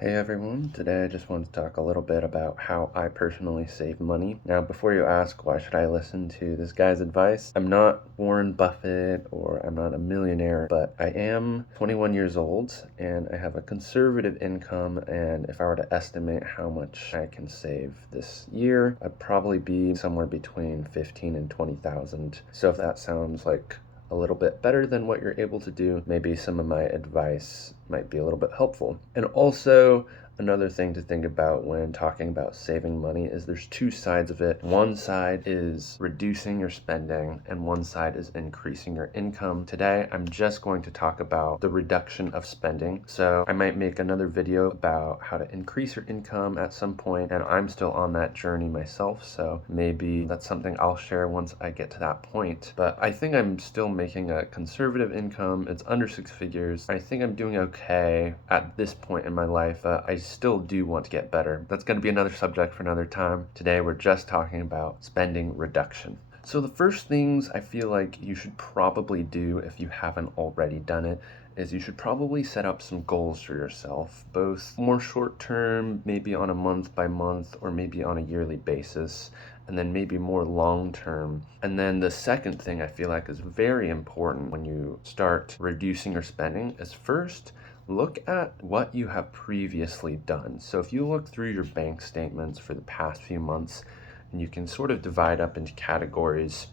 Hey everyone, today I just wanted to talk a little bit about how I personally save money. Now, before you ask why should I listen to this guy's advice, I'm not Warren Buffett or I'm not a millionaire, but I am 21 years old and I have a conservative income, and if I were to estimate how much I can save this year, I'd probably be somewhere between 15 and 20,000. So if that sounds like a little bit better than what you're able to do, maybe some of my advice might be a little bit helpful. And also, another thing to think about when talking about saving money is there's two sides of it. One side is reducing your spending, and one side is increasing your income. Today, I'm just going to talk about the reduction of spending. So I might make another video about how to increase your income at some point, and I'm still on that journey myself, so maybe that's something I'll share once I get to that point. But I think I'm still making a conservative income. It's under six figures. I think I'm doing okay at this point in my life, but I still do want to get better. That's going to be another subject for another time. Today we're just talking about spending reduction. So the first things I feel like you should probably do, if you haven't already done it, is you should probably set up some goals for yourself, both more short term, maybe on a month by month, or maybe on a yearly basis, and then maybe more long term. And then the second thing I feel like is very important when you start reducing your spending is first, look at what you have previously done. So if you look through your bank statements for the past few months, and you can sort of divide up into categories.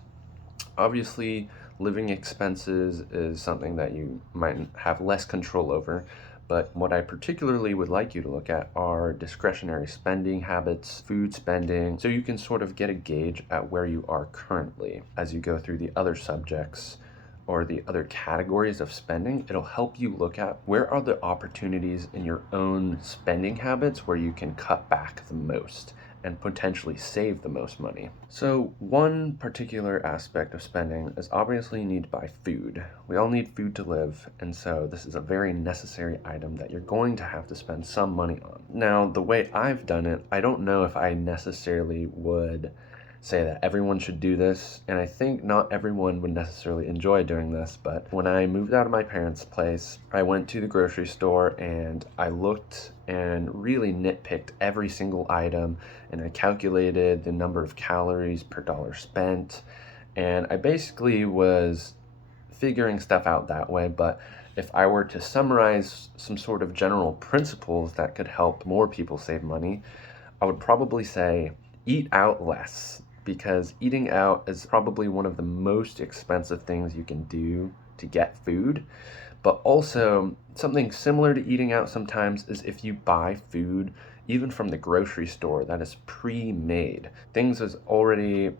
Obviously, living expenses is something that you might have less control over, but what I particularly would like you to look at are discretionary spending habits, food spending, so you can sort of get a gauge at where you are currently. As you go through the other subjects or the other categories of spending, it'll help you look at where are the opportunities in your own spending habits where you can cut back the most and potentially save the most money. So one particular aspect of spending is obviously you need to buy food. We all need food to live, and so this is a very necessary item that you're going to have to spend some money on. Now, the way I've done it, I don't know if I necessarily would say that everyone should do this, and I think not everyone would necessarily enjoy doing this, but when I moved out of my parents' place, I went to the grocery store and I looked and really nitpicked every single item, and I calculated the number of calories per dollar spent, and I basically was figuring stuff out that way. But if I were to summarize some sort of general principles that could help more people save money, I would probably say eat out less, because eating out is probably one of the most expensive things you can do to get food. But also, something similar to eating out sometimes is if you buy food, even from the grocery store, that is pre-made. Things is already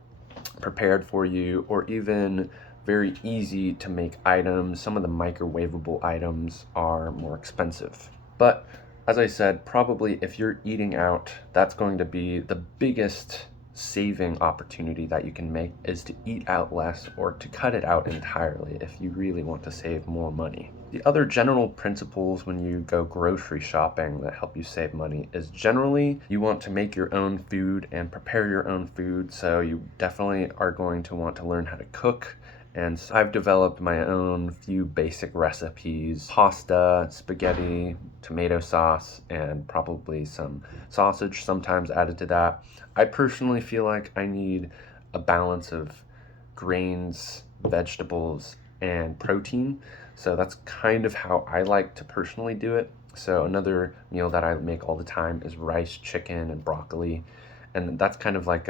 prepared for you, or even very easy to make items. Some of the microwavable items are more expensive. But as I said, probably if you're eating out, that's going to be the biggest saving opportunity that you can make, is to eat out less or to cut it out entirely if you really want to save more money. The other general principles when you go grocery shopping that help you save money is generally you want to make your own food and prepare your own food, so you definitely are going to want to learn how to cook. And so I've developed my own few basic recipes: pasta, spaghetti, tomato sauce, and probably some sausage sometimes added to that. I personally feel like I need a balance of grains, vegetables, and protein. So that's kind of how I like to personally do it. So another meal that I make all the time is rice, chicken, and broccoli. And that's kind of like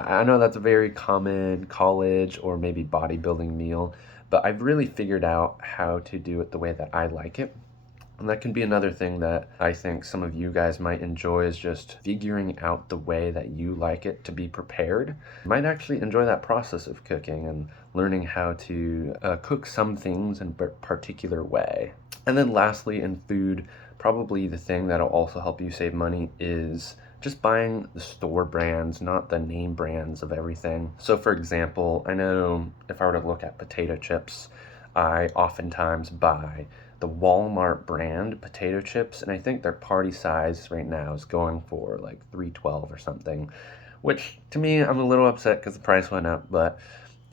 I know that's a very common college or maybe bodybuilding meal, but I've really figured out how to do it the way that I like it. And that can be another thing that I think some of you guys might enjoy, is just figuring out the way that you like it to be prepared. You might actually enjoy that process of cooking and learning how to cook some things in a particular way. And then lastly, in food, probably the thing that'll also help you save money is just buying the store brands, not the name brands of everything. So for example, I know if I were to look at potato chips, I oftentimes buy the Walmart brand potato chips, and I think their party size right now is going for like $3.12 or something, which to me, I'm a little upset because the price went up. But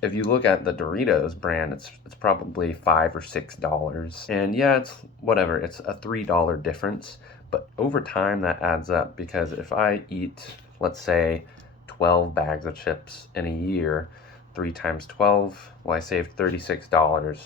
if you look at the Doritos brand, it's probably $5 or $6, and yeah, it's whatever, it's a $3 difference. But over time, that adds up because if I eat, let's say, 12 bags of chips in a year, 3 times 12, well, I saved $36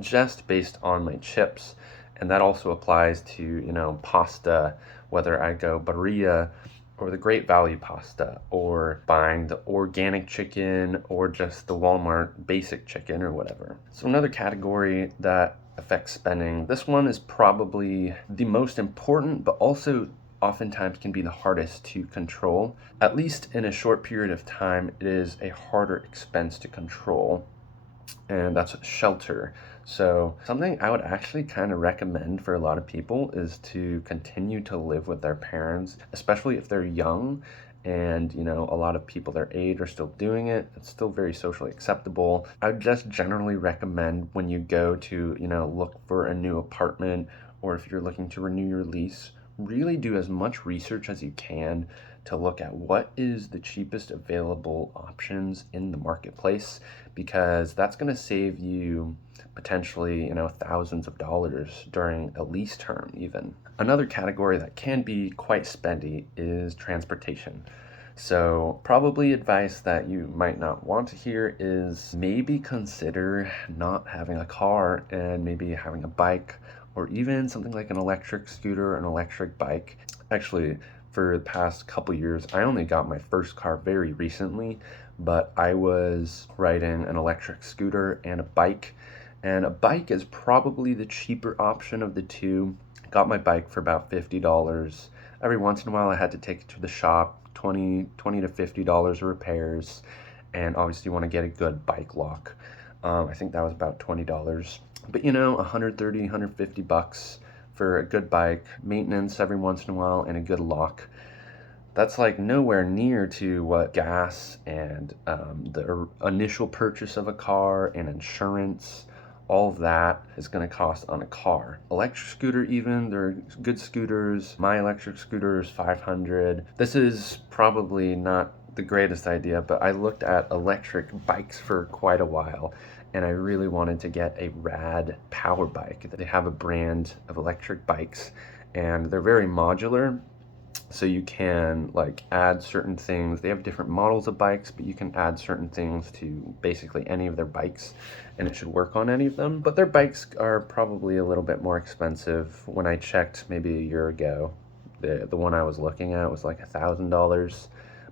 just based on my chips. And that also applies to, pasta, whether I go Barilla or the Great Value pasta, or buying the organic chicken, or just the Walmart basic chicken, or whatever. So another category that affects spending, this one is probably the most important, but also oftentimes can be the hardest to control. At least in a short period of time, it is a harder expense to control, and that's shelter. So something I would actually kind of recommend for a lot of people is to continue to live with their parents, especially if they're young. And a lot of people their age are still doing it. It's still very socially acceptable. I would just generally recommend, when you go to look for a new apartment, or if you're looking to renew your lease, really do as much research as you can to look at what is the cheapest available options in the marketplace, because that's going to save you potentially thousands of dollars during a lease term even. Another category that can be quite spendy is transportation. So probably advice that you might not want to hear is maybe consider not having a car and maybe having a bike, or even something like an electric scooter, an electric bike. Actually, for the past couple years, I only got my first car very recently, but I was riding an electric scooter and a bike. And a bike is probably the cheaper option of the two. Got my bike for about $50. Every once in a while, I had to take it to the shop, $20 to $50 of repairs, and obviously you want to get a good bike lock. I think that was about $20. But $130, $150 for a good bike, maintenance every once in a while, and a good lock. That's like nowhere near to what gas and the initial purchase of a car and insurance, all of that is going to cost on a car. Electric scooter, even, they're good scooters. My electric scooter is $500. This is probably not the greatest idea, but I looked at electric bikes for quite a while, and I really wanted to get a rad power bike. They have a brand of electric bikes, and they're very modular. So you can add certain things. They have different models of bikes, but you can add certain things to basically any of their bikes, and it should work on any of them. But their bikes are probably a little bit more expensive. When I checked maybe a year ago, the one I was looking at was like $1,000,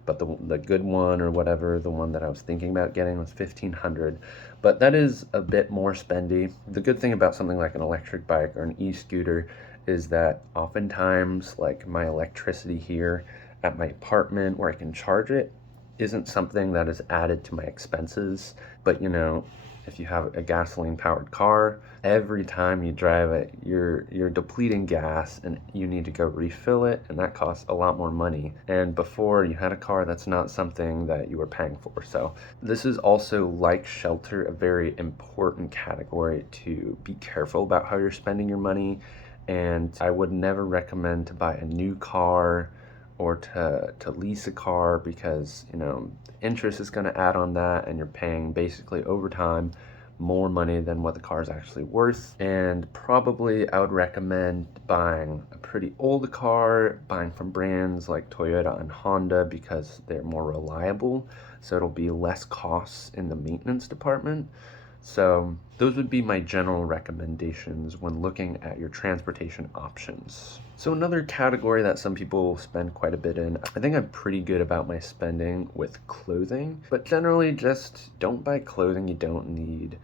but the good one, or whatever, the one that I was thinking about getting, was $1,500. But that is a bit more spendy. The good thing about something like an electric bike or an e-scooter is that oftentimes, my electricity here at my apartment where I can charge it isn't something that is added to my expenses. But if you have a gasoline powered car, every time you drive it, you're depleting gas, and you need to go refill it, and that costs a lot more money. And before you had a car, that's not something that you were paying for. So this is also, like shelter, a very important category to be careful about how you're spending your money. And I would never recommend to buy a new car or to lease a car, because interest is going to add on that, and you're paying basically over time more money than what the car is actually worth. And probably I would recommend buying a pretty old car, buying from brands like Toyota and Honda, because they're more reliable, so it'll be less costs in the maintenance department. So those would be my general recommendations when looking at your transportation options. So another category that some people spend quite a bit in, I think I'm pretty good about my spending with clothing, but generally just don't buy clothing you don't need.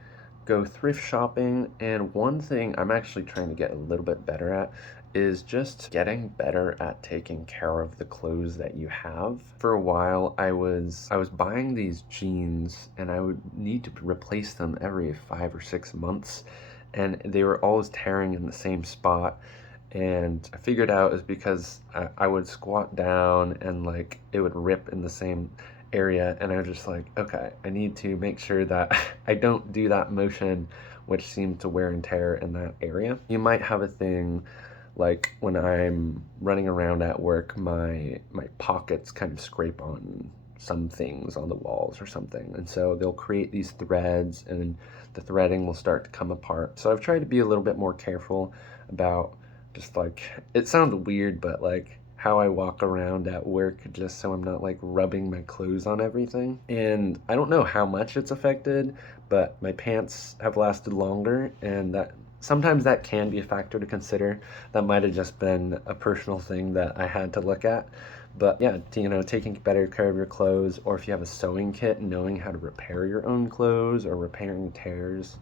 Go thrift shopping. And one thing I'm actually trying to get a little bit better at is just getting better at taking care of the clothes that you have. For a while, I was buying these jeans, and I would need to replace them every 5 or 6 months, and they were always tearing in the same spot. And I figured out it's because I would squat down, and it would rip in the same area, and I was just like, okay, I need to make sure that I don't do that motion, which seemed to wear and tear in that area. You might have a thing when I'm running around at work, my pockets kind of scrape on some things on the walls or something, and so they'll create these threads, and the threading will start to come apart. So I've tried to be a little bit more careful about Just like, it sounds weird, but like how I walk around at work just so I'm not like rubbing my clothes on everything. And I don't know how much it's affected, but my pants have lasted longer, and that sometimes that can be a factor to consider. That might have just been a personal thing that I had to look at. But yeah, taking better care of your clothes, or if you have a sewing kit, knowing how to repair your own clothes or repairing tears,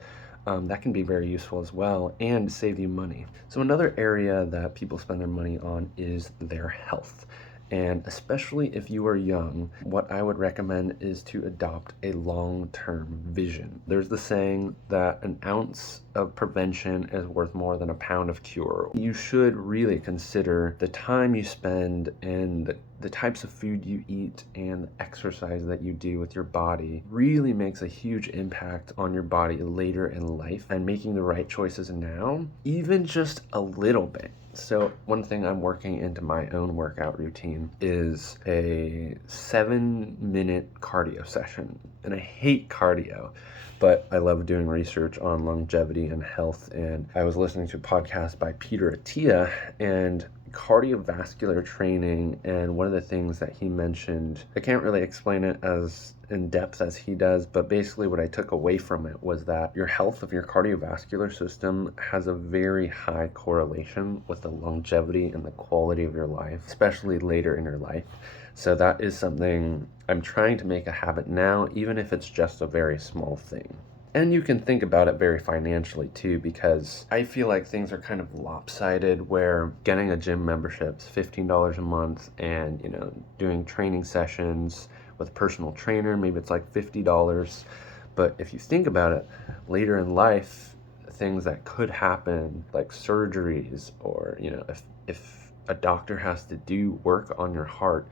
that can be very useful as well and save you money. So another area that people spend their money on is their health. And especially if you are young, what I would recommend is to adopt a long-term vision. There's the saying that an ounce of prevention is worth more than a pound of cure. You should really consider the time you spend and the types of food you eat and the exercise that you do with your body really makes a huge impact on your body later in life, and making the right choices now, even just a little bit. So one thing I'm working into my own workout routine is a 7-minute cardio session. And I hate cardio, but I love doing research on longevity and health. And I was listening to a podcast by Peter Attia and cardiovascular training, and one of the things that he mentioned, I can't really explain it as in depth as he does, but basically what I took away from it was that your health of your cardiovascular system has a very high correlation with the longevity and the quality of your life, especially later in your life. So that is something I'm trying to make a habit now, even if it's just a very small thing. And you can think about it very financially too, because I feel like things are kind of lopsided where getting a gym membership's $15 a month, and doing training sessions with a personal trainer, maybe it's like $50. But if you think about it, later in life, things that could happen like surgeries, or if a doctor has to do work on your heart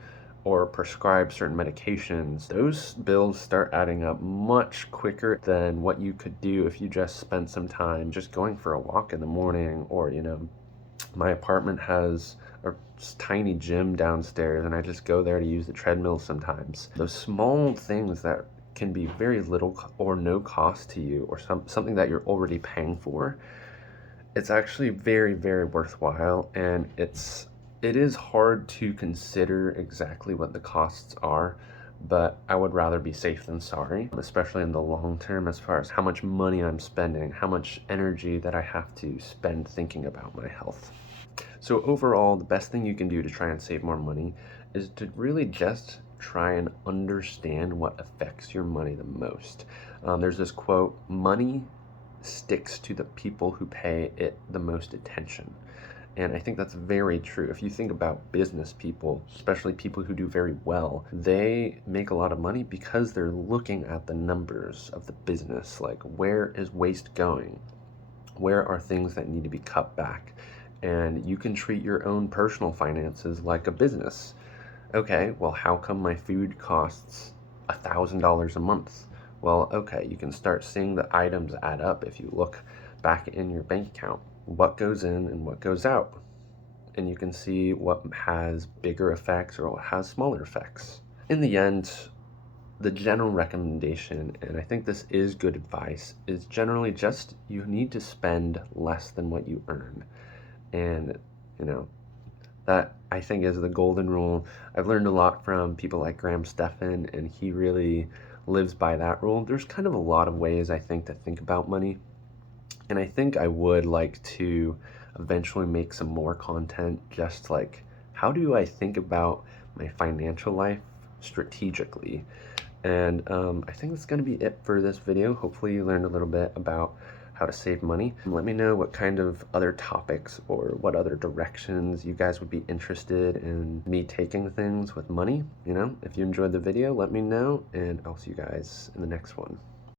or prescribe certain medications, those bills start adding up much quicker than what you could do if you just spent some time just going for a walk in the morning. Or my apartment has a tiny gym downstairs, and I just go there to use the treadmill sometimes. Those small things that can be very little or no cost to you, or something that you're already paying for, it's actually very, very worthwhile. And it is hard to consider exactly what the costs are, but I would rather be safe than sorry, especially in the long term, as far as how much money I'm spending, how much energy that I have to spend thinking about my health. So overall, the best thing you can do to try and save more money is to really just try and understand what affects your money the most. There's this quote: money sticks to the people who pay it the most attention. And I think that's very true. If you think about business people, especially people who do very well, they make a lot of money because they're looking at the numbers of the business. Like, where is waste going? Where are things that need to be cut back? And you can treat your own personal finances like a business. Okay, well, how come my food costs $1,000 a month? Well, okay, you can start seeing the items add up if you look back in your bank account. What goes in and what goes out, and you can see what has bigger effects or what has smaller effects. In the end, the general recommendation, and I think this is good advice, is generally just you need to spend less than what you earn. And that, I think, is the golden rule. I've learned a lot from people like Graham Stephan, and he really lives by that rule. There's kind of a lot of ways, I think, to think about money. And I think I would like to eventually make some more content, just like, how do I think about my financial life strategically? And I think that's going to be it for this video. Hopefully you learned a little bit about how to save money. Let me know what kind of other topics or what other directions you guys would be interested in me taking things with money. If you enjoyed the video, let me know, and I'll see you guys in the next one.